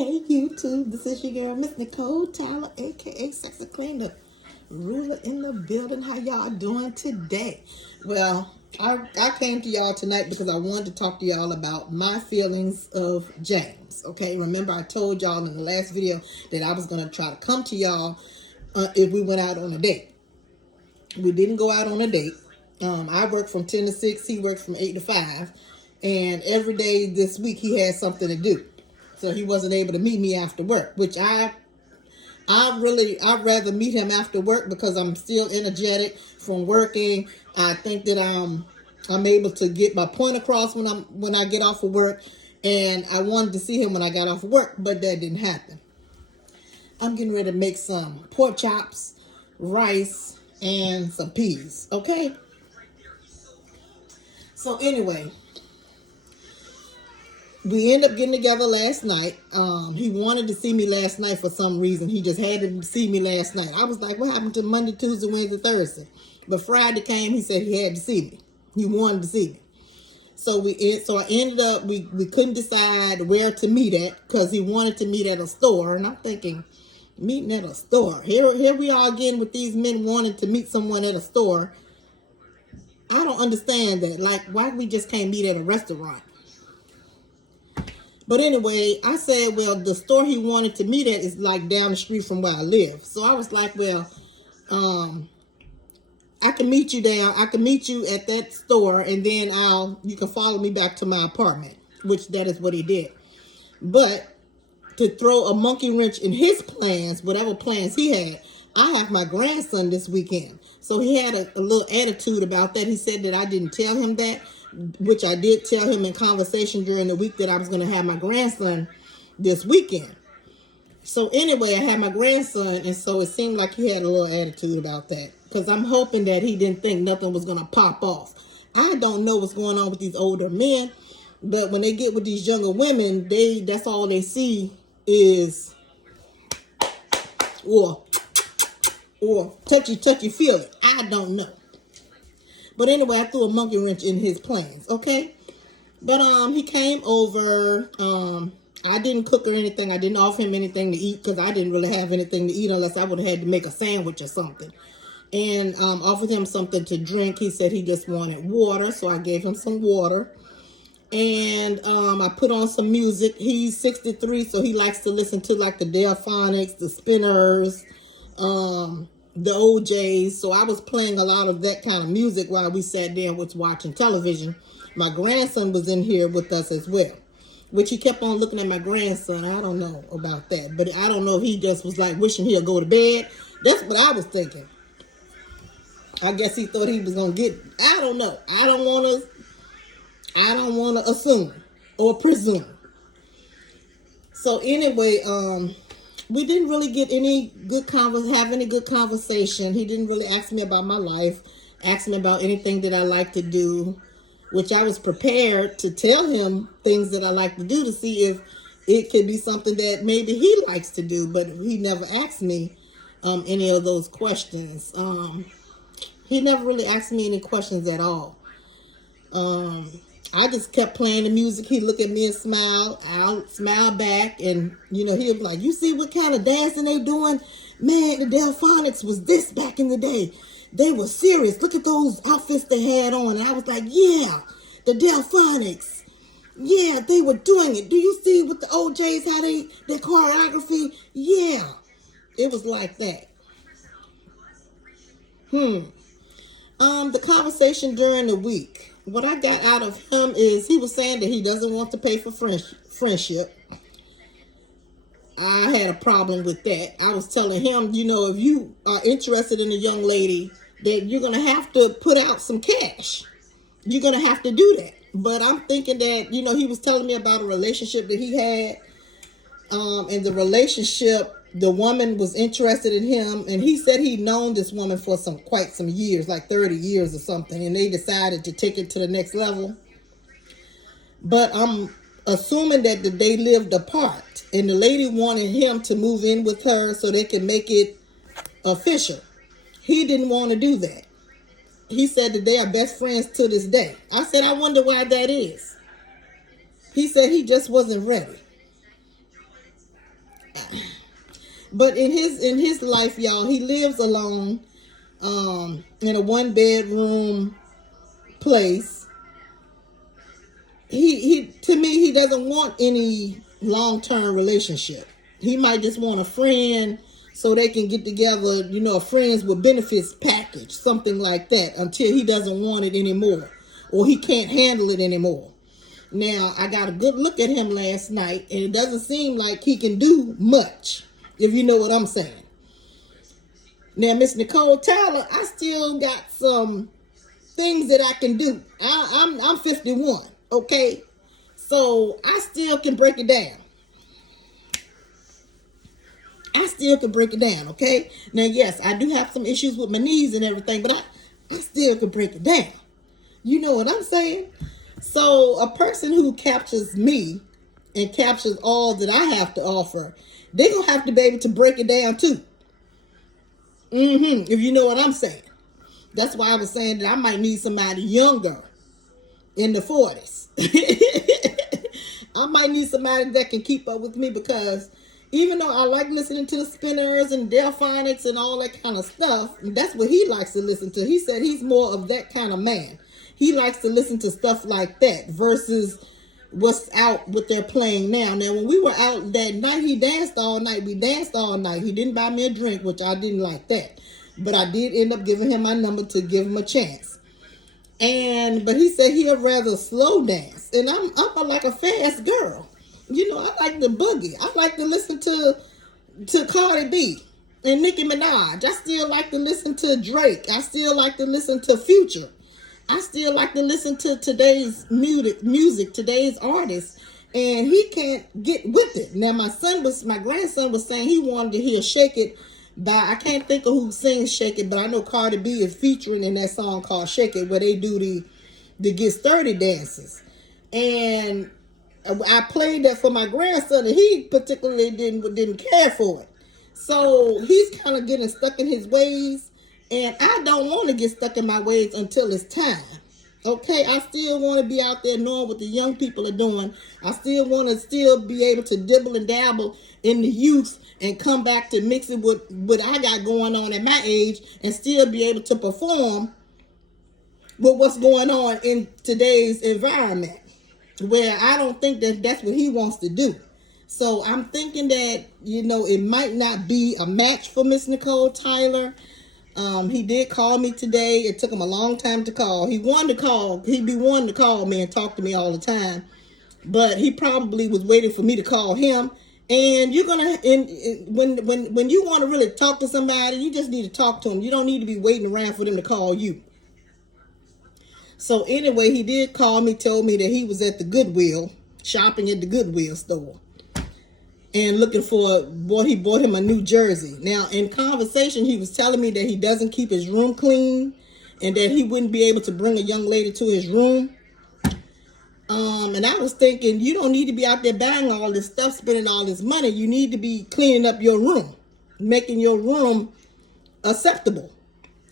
Hey YouTube, this is your girl, Miss Nicole Tyler, aka Sex Queen, the ruler in the building. How y'all doing today? Well, I came to y'all tonight because I wanted to talk to y'all about my feelings of James. Okay, remember I told y'all in the last video that I was going to try to come to y'all if we went out on a date. We didn't go out on a date. I work from 10 to 6, he worked from 8 to 5, and every day this week he had something to do. So he wasn't able to meet me after work, which I'd rather meet him after work because I'm still energetic from working. I think that I'm able to get my point across when I get off of work, and I wanted to see him when I got off of work, but that didn't happen. I'm getting ready to make some pork chops, rice, and some peas, okay? So anyway, we ended up getting together last night. He wanted to see me last night for some reason. He just had to see me last night. I was like, what happened to Monday, Tuesday, Wednesday, Thursday? But Friday came, he said he had to see me. He wanted to see me. So I ended up, we couldn't decide where to meet at because he wanted to meet at a store. And I'm thinking, meeting at a store. Here we are again with these men wanting to meet someone at a store. I don't understand that. Like, why we just can't meet at a restaurant? But anyway, I said, well, the store he wanted to meet at is like down the street from where I live. So I was like, well, I can meet you down. I can meet you at that store, and then you can follow me back to my apartment, which that is what he did. But to throw a monkey wrench in his plans, whatever plans he had, I have my grandson this weekend. So he had a little attitude about that. He said that I didn't tell him that, which I did tell him in conversation during the week that I was going to have my grandson this weekend. So anyway, I had my grandson, and so it seemed like he had a little attitude about that. Because I'm hoping that he didn't think nothing was going to pop off. I don't know what's going on with these older men, but when they get with these younger women, that's all they see is or touchy feel it. I don't know. But anyway, I threw a monkey wrench in his plans, okay? But he came over. I didn't cook or anything. I didn't offer him anything to eat because I didn't really have anything to eat unless I would have had to make a sandwich or something. And offered him something to drink. He said he just wanted water, so I gave him some water. And I put on some music. He's 63, so he likes to listen to like the Delphonics, the Spinners, the OJs. So I was playing a lot of that kind of music while we sat down was watching television. My grandson was in here with us as well, which he kept on looking at my grandson. I don't know about that, but I don't know if he just was like wishing he'll go to bed. That's what I was thinking. I guess he thought he was gonna get. I don't know. I don't want to assume or presume. So anyway, we didn't really get have any good conversation. He didn't really ask me about my life, ask me about anything that I like to do, which I was prepared to tell him things that I like to do to see if it could be something that maybe he likes to do, but he never asked me any of those questions. He never really asked me any questions at all. I just kept playing the music. He'd look at me and smile. I'll smile back. And, he was like, you see what kind of dancing they doing? Man, the Delphonics was this back in the day. They were serious. Look at those outfits they had on. And I was like, yeah, the Delphonics. Yeah, they were doing it. Do you see with the OJs, how their choreography? Yeah, it was like that. The conversation during the week. What I got out of him is he was saying that he doesn't want to pay for friendship. I had a problem with that. I was telling him, if you are interested in a young lady, that you're going to have to put out some cash. You're going to have to do that. But I'm thinking that, he was telling me about a relationship that he had. And the relationship, the woman was interested in him, and he said he'd known this woman for quite some years, like 30 years or something, and they decided to take it to the next level. But I'm assuming that they lived apart, and the lady wanted him to move in with her so they could make it official. He didn't want to do that. He said that they are best friends to this day. I said, I wonder why that is. He said he just wasn't ready. But in his life, y'all, he lives alone, in a 1 bedroom place. He to me, he doesn't want any long-term relationship. He might just want a friend so they can get together, a friends with benefits package, something like that, until he doesn't want it anymore or he can't handle it anymore. Now, I got a good look at him last night, and it doesn't seem like he can do much, if you know what I'm saying. Now, Miss Nicole Tyler, I still got some things that I can do. I'm 51, okay? So I still can break it down. Okay? Now, yes, I do have some issues with my knees and everything, but I still can break it down. You know what I'm saying? So a person who captures me and captures all that I have to offer, they're going to have to be able to break it down too. If you know what I'm saying. That's why I was saying that I might need somebody younger, in the 40s. I might need somebody that can keep up with me, because even though I like listening to the Spinners and Delphonics and all that kind of stuff, that's what he likes to listen to. He said he's more of that kind of man. He likes to listen to stuff like that versus what's out, what they're playing now. Now, when we were out that night, he danced all night. We danced all night. He didn't buy me a drink, which I didn't like that. But I did end up giving him my number to give him a chance. But he said he'd rather slow dance. And I'm like a fast girl. I like the boogie. I like to listen to Cardi B and Nicki Minaj. I still like to listen to Drake. I still like to listen to Future. I still like to listen to today's music, today's artists, and he can't get with it. Now, my grandson was saying he wanted to hear "Shake It" by, I can't think of who sings "Shake It," but I know Cardi B is featuring in that song called "Shake It," where they do the Get Sturdy dances. And I played that for my grandson, and he particularly didn't care for it. So he's kind of getting stuck in his ways. And I don't want to get stuck in my ways until it's time. Okay, I still want to be out there knowing what the young people are doing. I still want to be able to dibble and dabble in the youth and come back to mix it with what I got going on at my age and still be able to perform with what's going on in today's environment, where I don't think that that's what he wants to do. So I'm thinking that, it might not be a match for Miss Nicole Tyler. He did call me today. It took him a long time to call. He wanted to call. He'd be wanting to call me and talk to me all the time. But he probably was waiting for me to call him. And you're going to, when you want to really talk to somebody, you just need to talk to them. You don't need to be waiting around for them to call you. So anyway, he did call me, told me that he was at the Goodwill, shopping at the Goodwill store, and looking for what he bought him a new jersey. Now, in conversation, he was telling me that he doesn't keep his room clean and that he wouldn't be able to bring a young lady to his room. And I was thinking, you don't need to be out there buying all this stuff, spending all this money. You need to be cleaning up your room, making your room acceptable.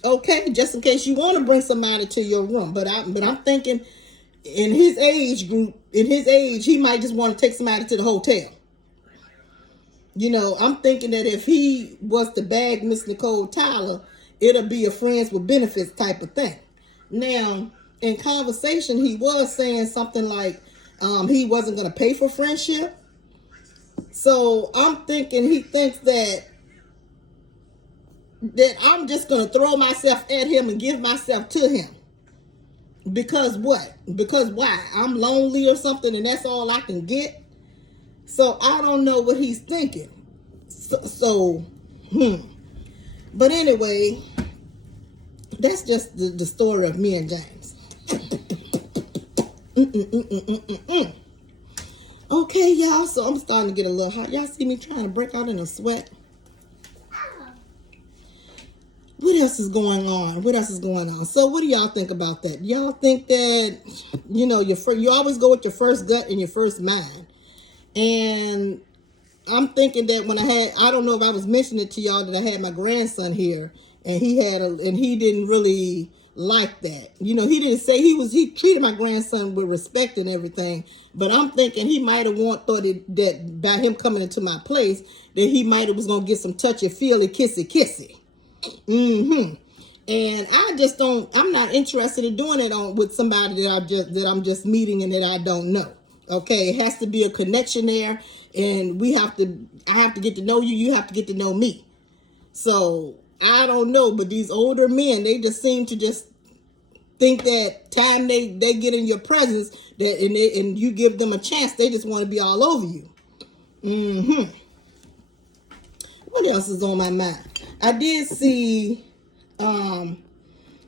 Okay, just in case you want to bring somebody to your room. But I'm thinking, in his age, he might just want to take somebody to the hotel. I'm thinking that if he was to bag Miss Nicole Tyler, it'll be a friends with benefits type of thing. Now, in conversation, he was saying something like he wasn't going to pay for friendship. So I'm thinking he thinks that I'm just going to throw myself at him and give myself to him. Because what? Because why? I'm lonely or something, and that's all I can get? So I don't know what he's thinking. But anyway, that's just the story of me and James. Okay, y'all. So I'm starting to get a little hot. Y'all see me trying to break out in a sweat? What else is going on? So what do y'all think about that? Y'all think that, you always go with your first gut and your first mind. And I'm thinking that when I don't know if I was mentioning it to y'all that I had my grandson here, and he didn't really like that. You know, he didn't say he treated my grandson with respect and everything, but I'm thinking he might have thought that by him coming into my place that he might have was gonna get some touchy feely kissy. And I just don't. I'm not interested in doing it with somebody that I'm just meeting and that I don't know. Okay, it has to be a connection there, and I have to get to know you. You have to get to know me. So I don't know, but these older men, they just seem to just think that time they get in your presence, that and you give them a chance, they just want to be all over you. What else is on my mind? I did see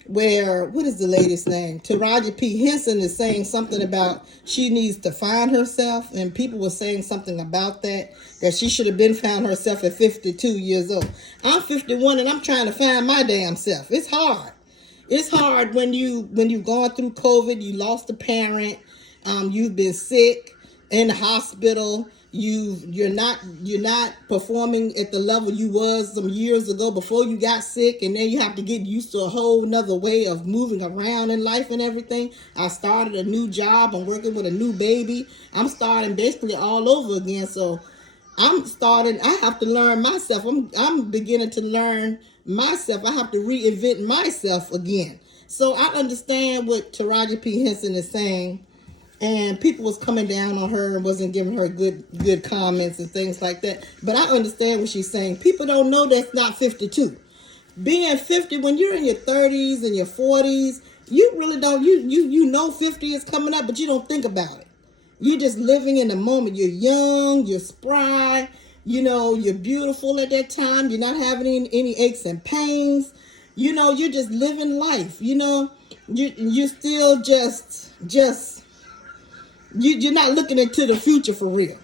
where, what is the lady's name? Taraji P. Henson is saying something about she needs to find herself, and people were saying something about that she should have been found herself at 52 years old. I'm 51 and I'm trying to find my damn self. It's hard. It's hard when you've gone through COVID, you lost a parent, you've been sick in the hospital, you're not performing at the level you was some years ago before you got sick, and then you have to get used to a whole nother way of moving around in life and everything. I started a new job, I'm working with a new baby, I'm starting basically all over again. So I have to learn myself. I'm beginning to learn myself. I have to reinvent myself again. So I understand what Taraji P. Henson is saying, and people was coming down on her and wasn't giving her good comments and things like that. But I understand what she's saying. People don't know that's not 52. Being 50, when you're in your 30s and your 40s, you really don't, you know 50 is coming up, but you don't think about it. You're just living in the moment. You're young, you're spry, you're beautiful at that time. You're not having any aches and pains. You're just living life. You're still you're not looking into the future for real.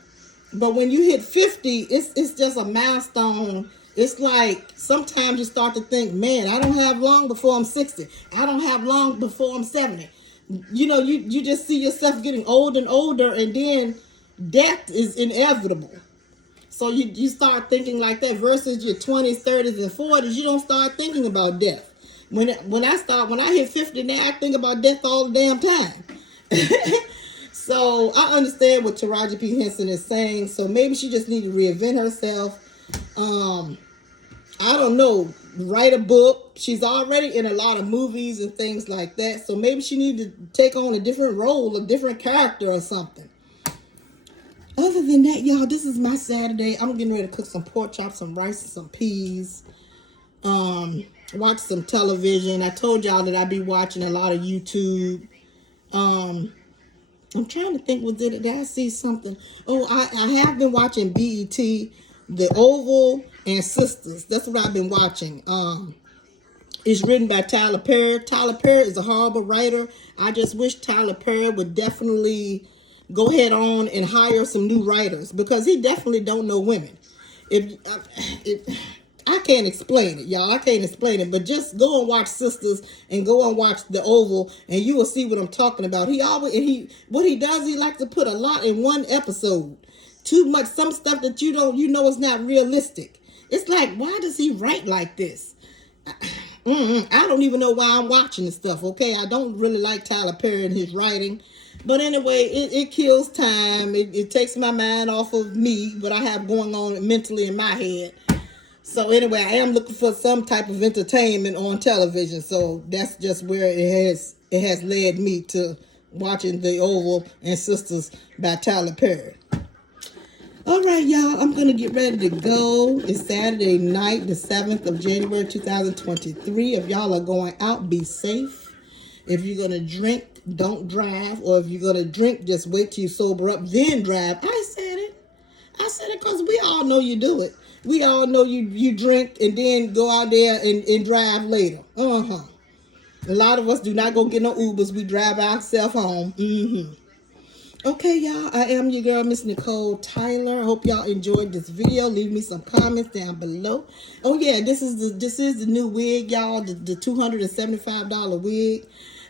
But when you hit 50, it's just a milestone. It's like sometimes you start to think, man, I don't have long before I'm 60. I don't have long before I'm 70. You just see yourself getting older and older, and then death is inevitable. So you start thinking like that versus your 20s, 30s, and 40s. You don't start thinking about death. When I hit 50 now, I think about death all the damn time. So I understand what Taraji P. Henson is saying. So maybe she just needs to reinvent herself. I don't know, write a book. She's already in a lot of movies and things like that. So maybe she needs to take on a different role, a different character or something. Other than that, y'all, this is my Saturday. I'm getting ready to cook some pork chops, some rice, and some peas. Watch some television. I told y'all that I'd be watching a lot of YouTube. I'm trying to think, did I see something? Oh, I have been watching BET, The Oval, and Sisters. That's what I've been watching. It's written by Tyler Perry. Tyler Perry is a horrible writer. I just wish Tyler Perry would definitely go ahead on and hire some new writers, because he definitely don't know women. I can't explain it, y'all. I can't explain it, but just go and watch Sisters and go and watch The Oval, and you will see what I'm talking about. What he does, he likes to put a lot in one episode. Too much, some stuff that you know is not realistic. It's like, why does he write like this? I don't even know why I'm watching this stuff, okay? I don't really like Tyler Perry and his writing. But anyway, it kills time. It takes my mind off of me, what I have going on mentally in my head. So anyway, I am looking for some type of entertainment on television. So that's just where it has led me to watching The Oval and Sisters by Tyler Perry. All right, y'all, I'm going to get ready to go. It's Saturday night, the 7th of January, 2023. If y'all are going out, be safe. If you're going to drink, don't drive. Or if you're going to drink, just wait till you sober up, then drive. I said it because we all know you do it. We all know you drink and then go out there and drive later. A lot of us do not go get no Ubers. We drive ourselves home. Okay, y'all, I am your girl, Miss Nicole Tyler. I hope y'all enjoyed this video. Leave me some comments down below. Oh yeah, this is the new wig, y'all, the $275 wig.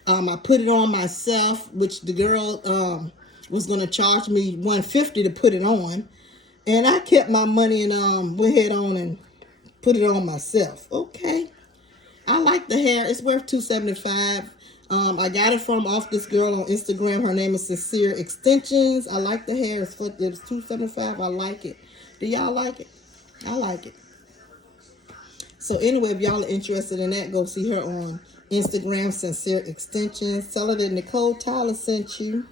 I put it on myself, which the girl was gonna charge me $150 to put it on, and I kept my money and went ahead on and put it on myself. Okay. I like the hair. It's worth $2.75. I got it from off this girl on Instagram. Her name is Sincere Extensions. I like the hair. It was $2.75. I like it. Do y'all like it? I like it. So anyway, if y'all are interested in that, go see her on Instagram, Sincere Extensions. Tell her that Nicole Tyler sent you.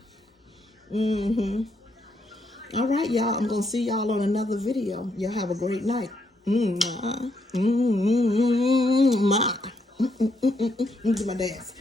All right, y'all. I'm going to see y'all on another video. Y'all have a great night. Mwah. Mwah. Mwah. My dance.